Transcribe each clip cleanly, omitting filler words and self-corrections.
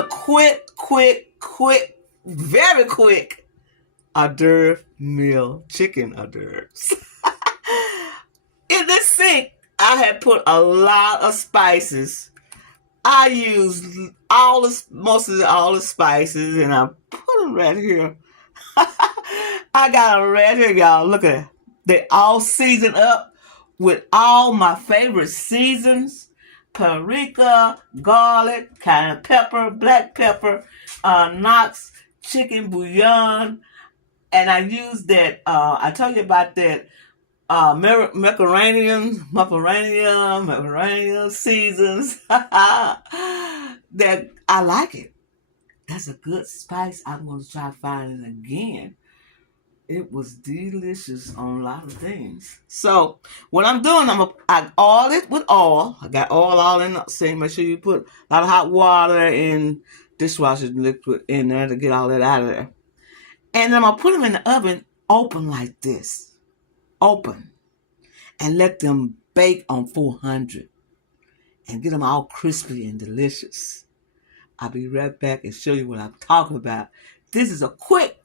a quick, very quick hors d'oeuvre meal, chicken hors d'oeuvres. In this sink, I had put a lot of spices. I used all the spices, and I put them right here. I got them right here, y'all. Look at it. They all seasoned up with all my favorite seasons: paprika, garlic, cayenne pepper, black pepper, Knox chicken bouillon, and I used that. I told you about that macaroni seasons. That I like it. That's a good spice. I'm gonna try finding it again. It was delicious on a lot of things. So what I'm doing, I oil it with oil. I got oil all in the sink. Make sure you put a lot of hot water and dishwasher liquid in there to get all that out of there. And then I'm gonna put them in the oven open like this. Open. And let them bake on 400 and get them all crispy and delicious. I'll be right back and show you what I'm talking about. This is a quick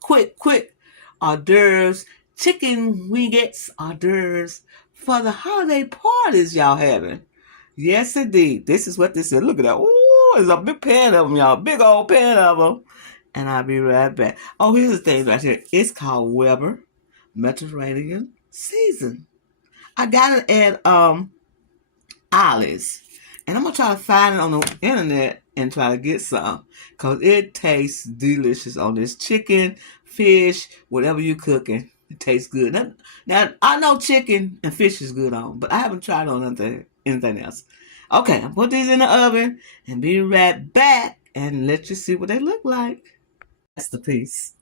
hors d'oeuvres, chicken wingettes hors d'oeuvres for the holiday parties y'all having. Yes, indeed. This is what this is. Look at that. Ooh, there's a big pan of them, y'all. Big old pan of them. And I'll be right back. Oh, here's the thing right here. It's called Weber Mediterranean Season. I got it at Ollie's. And I'm going to try to find it on the internet and try to get some. Because it tastes delicious on this chicken, fish, whatever you cooking. It tastes good. Now, I know chicken and fish is good on, but I haven't tried on anything else. Okay, I'll put these in the oven and be right back and let you see what they look like. Masterpiece.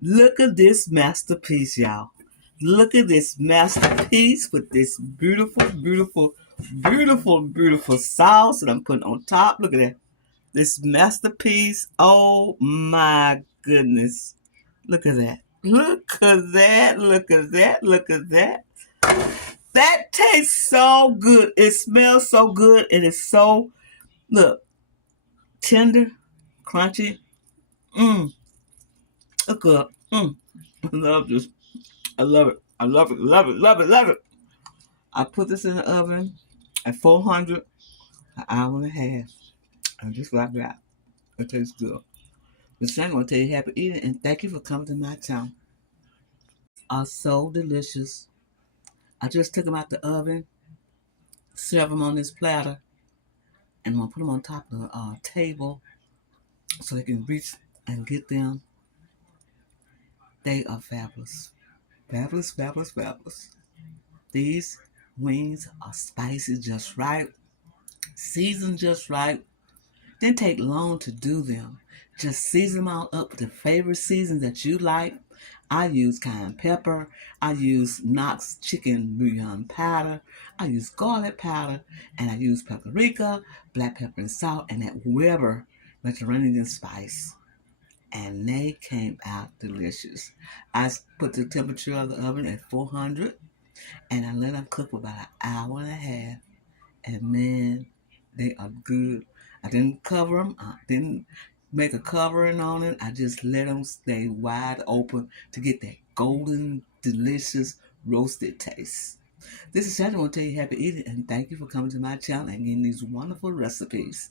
Look at this masterpiece, y'all. Look at this masterpiece with this beautiful sauce that I'm putting on top. Look at that. This masterpiece. Oh my goodness. Look at that. Look at that. Look at that. Look at that. That tastes so good. It smells so good. And it's so, look, tender, crunchy. Look good. I love this. I love it. I love it. Love it. Love it. Love it. I put this in the oven at 400, an hour and a half. And just like that, it tastes good. But I'm going to tell you happy eating and thank you for coming to my channel. Are so delicious. I just took them out the oven, serve them on this platter, and I'm going to put them on top of the table so they can reach and get them. They are fabulous. Fabulous, fabulous, fabulous. These wings are spicy just right, seasoned just right. Didn't take long to do them. Just season them all up with the favorite seasons that you like. I use cayenne pepper. I use Knox chicken bouillon powder. I use garlic powder. And I use paprika, black pepper and salt, and that Weber Mediterranean spice. And they came out delicious. I put the temperature of the oven at 400. And I let them cook for about an hour and a half. And man, they are good. I didn't cover them. I didn't make a covering on it. I just let them stay wide open to get that golden, delicious, roasted taste. This is Shannon. I want to tell you happy eating and thank you for coming to my channel and getting these wonderful recipes.